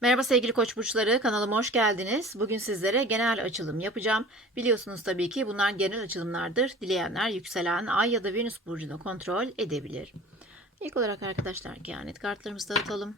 Merhaba sevgili koç burçları kanalıma hoş geldiniz. Bugün sizlere genel açılım yapacağım. Biliyorsunuz tabii ki bunlar genel açılımlardır. Dileyenler yükselen ay ya da venüs burcunu kontrol edebilir. İlk olarak arkadaşlar kehanet kartlarımızı dağıtalım.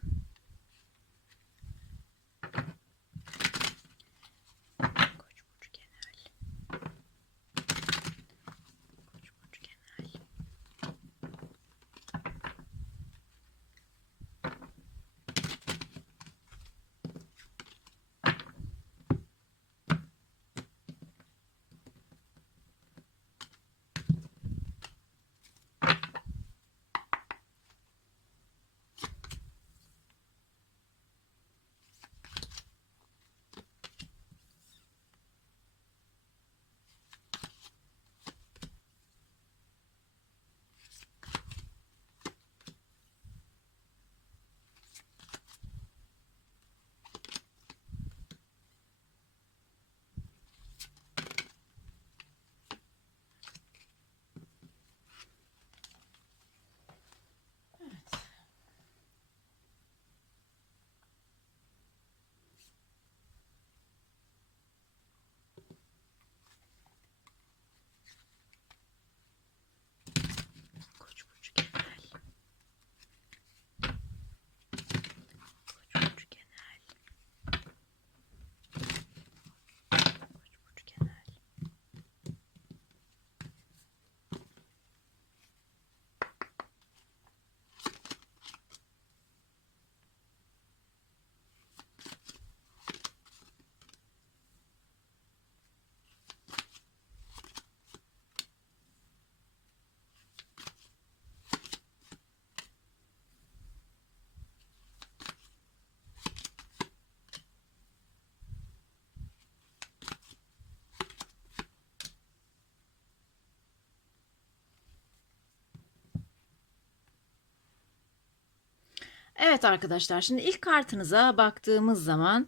Evet arkadaşlar şimdi ilk kartınıza baktığımız zaman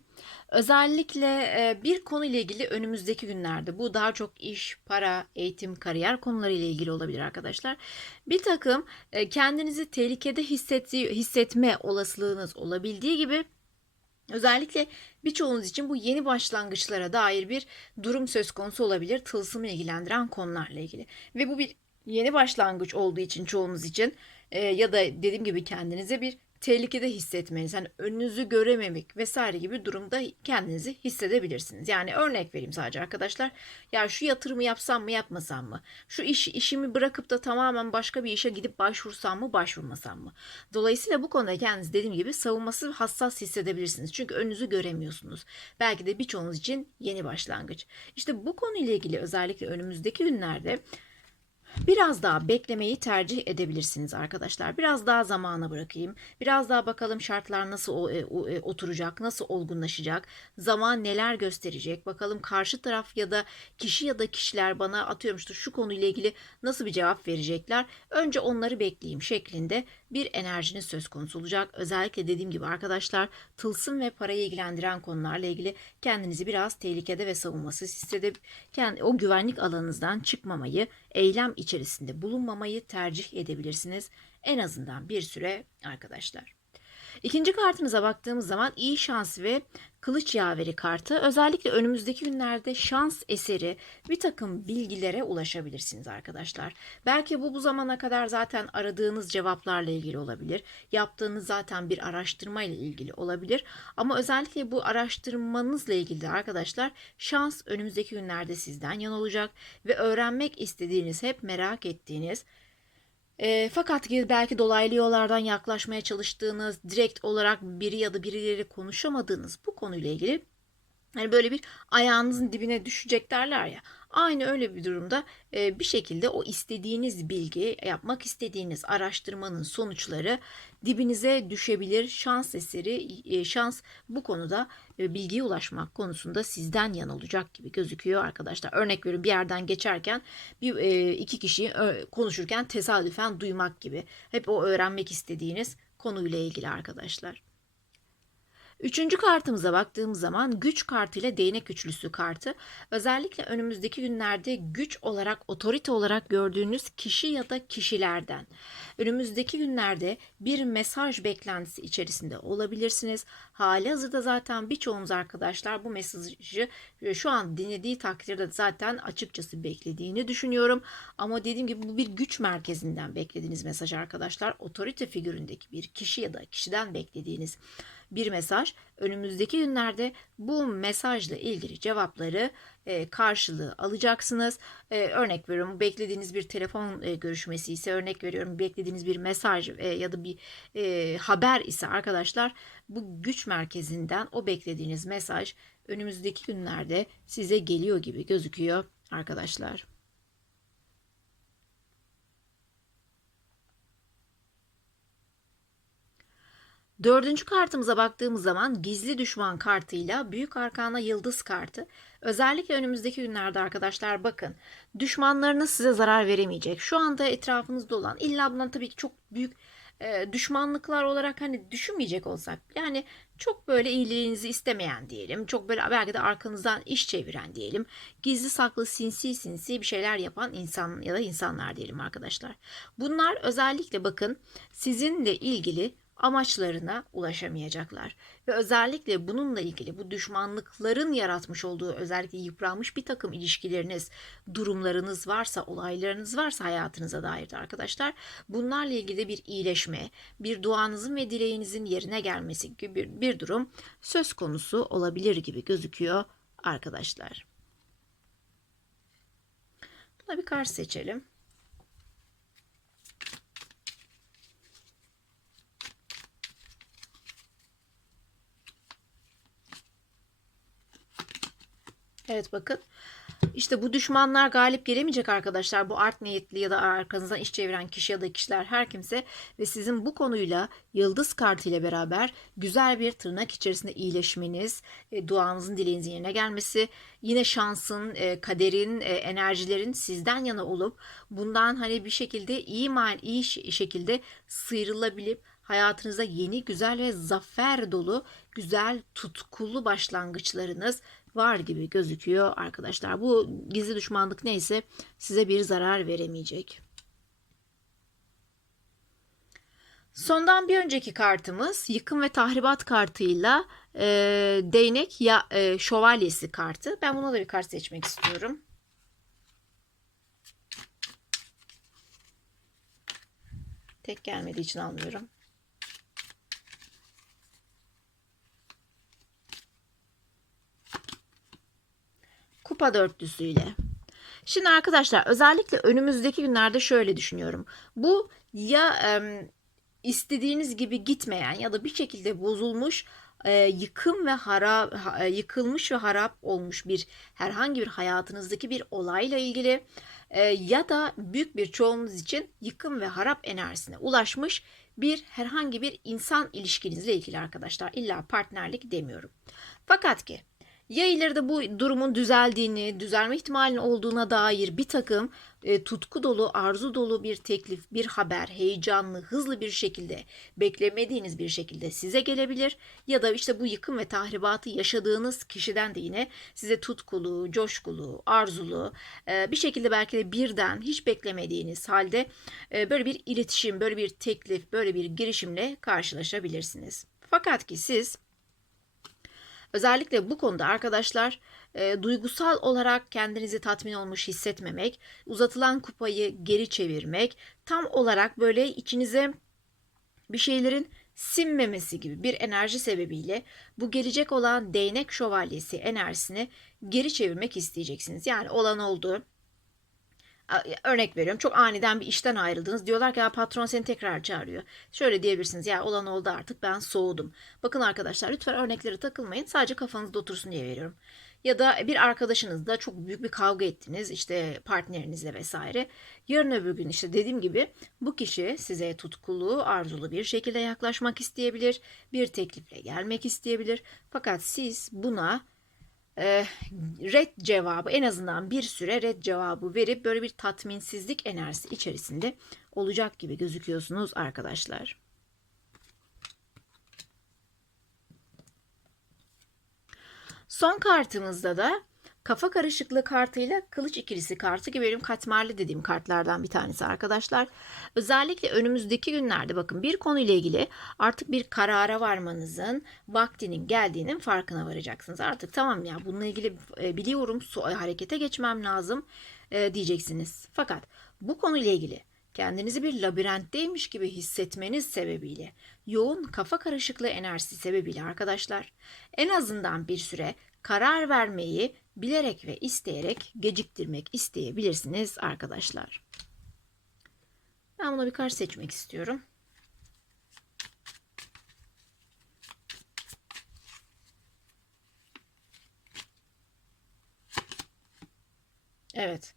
özellikle e, bir konu ile ilgili önümüzdeki günlerde bu daha çok iş, para, eğitim, kariyer konuları ile ilgili olabilir arkadaşlar. Bir takım e, kendinizi tehlikede hissetti, hissetme olasılığınız olabildiği gibi Özellikle birçoğunuz için bu yeni başlangıçlara dair bir durum söz konusu olabilir. Tılsımı ilgilendiren konularla ilgili. Ve bu bir yeni başlangıç olduğu için çoğunuz için e, ya da dediğim gibi kendinize bir tehlikede hissetmeniz, yani önünüzü görememek vesaire gibi durumda kendinizi hissedebilirsiniz. Yani örnek vereyim sadece arkadaşlar. Ya şu yatırımı yapsam mı yapmasam mı? Şu iş işimi bırakıp da tamamen başka bir işe gidip başvursam mı başvurmasam mı? Dolayısıyla bu konuda kendiniz dediğim gibi savunması hassas hissedebilirsiniz. Çünkü önünüzü göremiyorsunuz. Belki de birçoğunuz için yeni başlangıç. İşte bu konuyla ilgili özellikle önümüzdeki günlerde Biraz daha beklemeyi tercih edebilirsiniz arkadaşlar. Biraz daha zamana bırakayım. Biraz daha bakalım şartlar nasıl e, e, oturacak, nasıl olgunlaşacak, zaman neler gösterecek. Bakalım karşı taraf ya da kişi ya da kişiler bana atıyorum şu konuyla ilgili nasıl bir cevap verecekler. Önce onları bekleyeyim şeklinde bir enerjiniz söz konusu olacak. Özellikle dediğim gibi arkadaşlar tılsım ve parayı ilgilendiren konularla ilgili kendinizi biraz tehlikede ve savunmasız hissedip kendi, o güvenlik alanınızdan çıkmamayı, eylem içerisinde bulunmamayı tercih edebilirsiniz. En azından bir süre arkadaşlar. İkinci kartınıza baktığımız zaman iyi şans ve kılıç yaveri kartı özellikle önümüzdeki günlerde şans eseri bir takım bilgilere ulaşabilirsiniz arkadaşlar. Belki bu bu zamana kadar zaten aradığınız cevaplarla ilgili olabilir. Yaptığınız zaten bir araştırma ile ilgili olabilir. Ama özellikle bu araştırmanızla ilgili de arkadaşlar şans önümüzdeki günlerde sizden yan olacak ve öğrenmek istediğiniz, hep merak ettiğiniz e, fakat belki dolaylı yollardan yaklaşmaya çalıştığınız, direkt olarak biri ya da birileri konuşamadığınız bu konuyla ilgili hani böyle bir ayağınızın dibine düşecek derler ya. Aynı öyle bir durumda e, bir şekilde o istediğiniz bilgi, yapmak istediğiniz araştırmanın sonuçları dibinize düşebilir. Şans eseri, e, şans bu konuda e, bilgiye ulaşmak konusunda sizden yan olacak gibi gözüküyor arkadaşlar. Örnek veriyorum bir yerden geçerken bir e, iki kişi ö- konuşurken tesadüfen duymak gibi. Hep o öğrenmek istediğiniz konuyla ilgili arkadaşlar. Üçüncü kartımıza baktığımız zaman güç kartı ile değnek üçlüsü kartı. Özellikle önümüzdeki günlerde güç olarak, otorite olarak gördüğünüz kişi ya da kişilerden. Önümüzdeki günlerde bir mesaj beklentisi içerisinde olabilirsiniz. Hali hazırda zaten birçoğumuz arkadaşlar bu mesajı e, şu an dinlediği takdirde zaten açıkçası beklediğini düşünüyorum. Ama dediğim gibi bu bir güç merkezinden beklediğiniz mesaj arkadaşlar. Otorite figüründeki bir kişi ya da kişiden beklediğiniz bir mesaj. Önümüzdeki günlerde bu mesajla ilgili cevapları e, karşılığı alacaksınız. E, örnek veriyorum beklediğiniz bir telefon e, görüşmesi ise örnek veriyorum beklediğiniz bir mesaj e, ya da bir e, haber ise arkadaşlar bu güç merkezinden o beklediğiniz mesaj önümüzdeki günlerde size geliyor gibi gözüküyor arkadaşlar. Dördüncü kartımıza baktığımız zaman gizli düşman kartıyla büyük arkana yıldız kartı. Özellikle önümüzdeki günlerde arkadaşlar bakın düşmanlarınız size zarar veremeyecek. Şu anda etrafınızda olan illa bundan tabii ki çok büyük e, düşmanlıklar olarak hani düşünmeyecek olsak yani çok böyle iyiliğinizi istemeyen diyelim. Çok böyle belki de arkanızdan iş çeviren diyelim. Gizli saklı sinsi sinsi bir şeyler yapan insan ya da insanlar diyelim arkadaşlar. Bunlar özellikle bakın sizinle ilgili amaçlarına ulaşamayacaklar. Ve özellikle bununla ilgili bu düşmanlıkların yaratmış olduğu özellikle yıpranmış bir takım ilişkileriniz, durumlarınız varsa, olaylarınız varsa hayatınıza dair de arkadaşlar bunlarla ilgili bir iyileşme, bir duanızın ve dileğinizin yerine gelmesi gibi bir, bir durum söz konusu olabilir gibi gözüküyor arkadaşlar. Buna bir kart seçelim. Evet bakın. İşte bu düşmanlar galip gelemeyecek arkadaşlar. Bu art niyetli ya da arkanızdan iş çeviren kişi ya da kişiler her kimse ve sizin bu konuyla yıldız kartı ile beraber güzel bir tırnak içerisinde iyileşmeniz, e, duanızın dileğinizin yerine gelmesi, yine şansın, e, kaderin, e, enerjilerin sizden yana olup bundan hani bir şekilde iyi man iyi şekilde sıyrılabilip hayatınıza yeni, güzel ve zafer dolu, güzel, tutkulu başlangıçlarınız var gibi gözüküyor arkadaşlar. Bu gizli düşmanlık neyse size bir zarar veremeyecek. Sondan bir önceki kartımız yıkım ve tahribat kartıyla e, değnek ya e, şövalyesi kartı. Ben buna da bir kart seçmek istiyorum. Tek gelmediği için almıyorum. Kupa dörtlüsüyle. Şimdi arkadaşlar özellikle önümüzdeki günlerde şöyle düşünüyorum. Bu ya e, istediğiniz gibi gitmeyen ya da bir şekilde bozulmuş e, yıkım ve harap e, yıkılmış ve harap olmuş bir herhangi bir hayatınızdaki bir olayla ilgili e, ya da büyük bir çoğunluğunuz için yıkım ve harap enerjisine ulaşmış bir herhangi bir insan ilişkinizle ilgili arkadaşlar. İlla partnerlik demiyorum. Fakat ki ya ileride bu durumun düzeldiğini, düzelme ihtimalinin olduğuna dair bir takım e, tutku dolu, arzu dolu bir teklif, bir haber, heyecanlı, hızlı bir şekilde, beklemediğiniz bir şekilde size gelebilir. Ya da işte bu yıkım ve tahribatı yaşadığınız kişiden de yine size tutkulu, coşkulu, arzulu, e, bir şekilde belki de birden hiç beklemediğiniz halde e, böyle bir iletişim, böyle bir teklif, böyle bir girişimle karşılaşabilirsiniz. Fakat ki siz Özellikle bu konuda arkadaşlar e, duygusal olarak kendinizi tatmin olmuş hissetmemek, uzatılan kupayı geri çevirmek, tam olarak böyle içinize bir şeylerin sinmemesi gibi bir enerji sebebiyle bu gelecek olan değnek şövalyesi enerjisini geri çevirmek isteyeceksiniz. Yani olan oldu, örnek veriyorum çok aniden bir işten ayrıldınız. Diyorlar ki ya patron seni tekrar çağırıyor. Şöyle diyebilirsiniz ya olan oldu artık ben soğudum. Bakın arkadaşlar lütfen örneklere takılmayın. Sadece kafanızda otursun diye veriyorum. Ya da bir arkadaşınızla çok büyük bir kavga ettiniz işte partnerinizle vesaire. Yarın öbür gün işte dediğim gibi bu kişi size tutkulu, arzulu bir şekilde yaklaşmak isteyebilir. Bir teklifle gelmek isteyebilir. Fakat siz buna e, red cevabı en azından bir süre red cevabı verip böyle bir tatminsizlik enerjisi içerisinde olacak gibi gözüküyorsunuz arkadaşlar. Son kartımızda da kafa karışıklığı kartıyla kılıç ikilisi kartı gibi benim katmerli dediğim kartlardan bir tanesi arkadaşlar. Özellikle önümüzdeki günlerde bakın bir konuyla ilgili artık bir karara varmanızın vaktinin geldiğinin farkına varacaksınız. Artık tamam ya bununla ilgili e, biliyorum su harekete geçmem lazım e, diyeceksiniz. Fakat bu konuyla ilgili kendinizi bir labirentteymiş gibi hissetmeniz sebebiyle, yoğun kafa karışıklığı enerjisi sebebiyle arkadaşlar, en azından bir süre karar vermeyi bilerek ve isteyerek geciktirmek isteyebilirsiniz arkadaşlar. Ben buna bir kart seçmek istiyorum. Evet.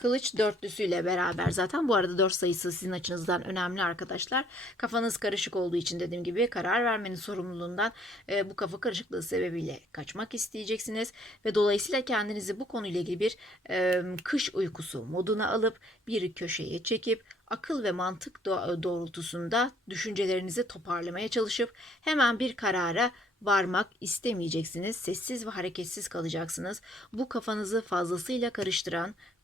Kılıç dörtlüsüyle beraber zaten bu arada dört sayısı sizin açınızdan önemli arkadaşlar. Kafanız karışık olduğu için dediğim gibi karar vermenin sorumluluğundan e, bu kafa karışıklığı sebebiyle kaçmak isteyeceksiniz. Ve dolayısıyla kendinizi bu konuyla ilgili bir e, kış uykusu moduna alıp bir köşeye çekip akıl ve mantık do- doğrultusunda düşüncelerinizi toparlamaya çalışıp hemen bir karara varmak istemeyeceksiniz. Sessiz ve hareketsiz kalacaksınız. Bu kafanızı fazlasıyla karıştıran